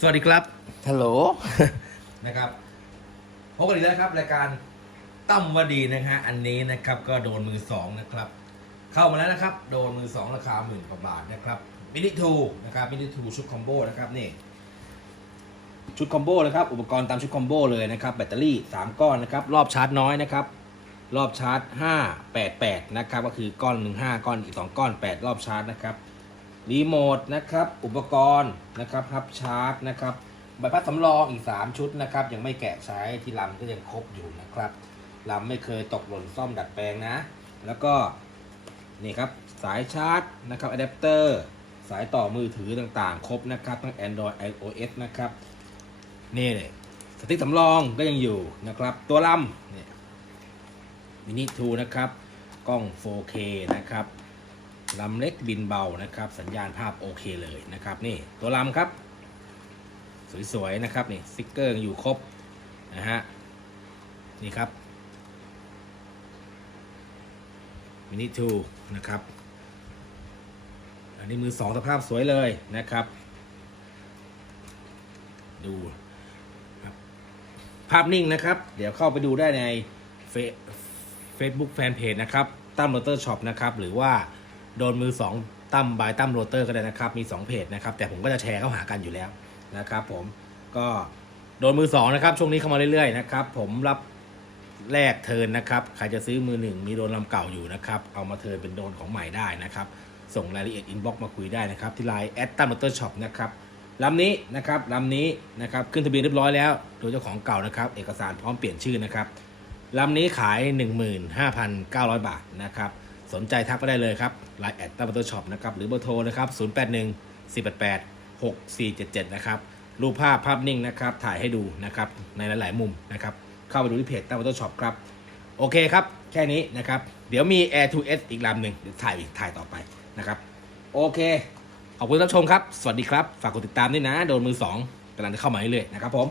สวัสดีครับ ฮัลโหล นะครับ พบกันอีกแล้วครับ รายการตั้มวดีนะฮะ อันนี้นะครับ ก็โดนมือสองนะครับ เข้ามาแล้วนะครับ โดนมือสองราคาหมื่นกว่าบาทนะครับมินิทูนะครับมินิทูชุดคอมโบนะครับนี่ ชุดคอมโบนะครับ อุปกรณ์ตามชุดคอมโบเลยนะครับ แบตเตอรี่ 3 ก้อนนะครับ รอบชาร์จน้อยนะครับ รอบชาร์จ 5 8 8 นะครับ ก็คือก้อนหนึ่ง5ก้อนอีก 2 ก้อน 8 รอบชาร์จนะครับ รีโมทนะครับ อุปกรณ์นะครับฮับชาร์จนะครับใบพัดสำรองอีก 3 ชุดนะครับ ยังไม่แกะใช้ที่ลำก็ยังครบอยู่นะครับลำไม่เคยตกหล่นซ่อมดัดแปลงนะ แล้วก็นี่ครับสายชาร์จนะครับอะแดปเตอร์สายต่อมือถือต่างๆ ครบนะครับทั้ง Android iOS นะครับนี่เลยสติ๊กสำรองก็ยังอยู่นะครับ ตัวลำเนี่ยมินิทูนะครับ กล้อง 4K นะครับ ลำเล็กบินเบานะครับ สัญญาณภาพโอเคเลยนะครับ นี่ตัวลำครับ สวยๆนะครับนี่สติ๊กเกอร์อยู่ครบนะฮะนี่ครับมินิทูนะครับอันนี้มือสองสภาพสวยเลยนะครับ ดูภาพนิ่งนะครับ เดี๋ยวเข้าไปดูได้ในเฟซ Facebook Fanpage นะครับตั้มโรเตอร์ช็อปนะครับ หรือว่า โดนมือ 2 ตั้มบายตั้มโรเตอร์ก็ได้นะครับ มี 2 เพจนะครับ แต่ผมก็จะแชร์เข้าหากันอยู่แล้วนะครับผมก็โดนมือ 2 นะครับ ช่วงนี้เข้ามาเรื่อยๆนะครับ ผมรับแลกเทินนะครับ ใครจะซื้อมือหนึ่งมีโดนลำเก่าอยู่นะครับ เอามาเทินเป็นโดนของใหม่ได้นะครับ ส่งรายละเอียดอินบ็อกมาคุยได้นะครับ ที่ไลน์แอดตั้มโรเตอร์ช็อปนะครับลำนี้นะครับลำนี้นะครับขึ้นทะเบียนเรียบร้อยแล้วโดยเจ้าของเก่านะครับ เอกสารพร้อมเปลี่ยนชื่อนะครับลำนี้ขาย 15,900 บาทนะครับ สนใจทักไปได้เลยครับไลน์แอดตั้มโรเตอร์ช็อปนะครับหรือเบอร์โทรนะครับ081 488 6477 นะครับ รูปภาพภาพนิ่งนะครับ ถ่ายให้ดูนะครับ ในหลาย ๆ มุมนะครับ เข้าไปดูที่เพจตั้มโรเตอร์ช็อปครับ โอเคครับ แค่นี้นะครับ เดี๋ยวมี Air 2S อีกลำหนึ่งเดี๋ยวถ่ายถ่ายต่อไปนะครับ โอเค ขอบคุณที่รับชมครับ สวัสดีครับ ฝากกดติดตามด้วยนะ โดนมือสองกำลังจะเข้ามาเรื่อยๆนะครับผม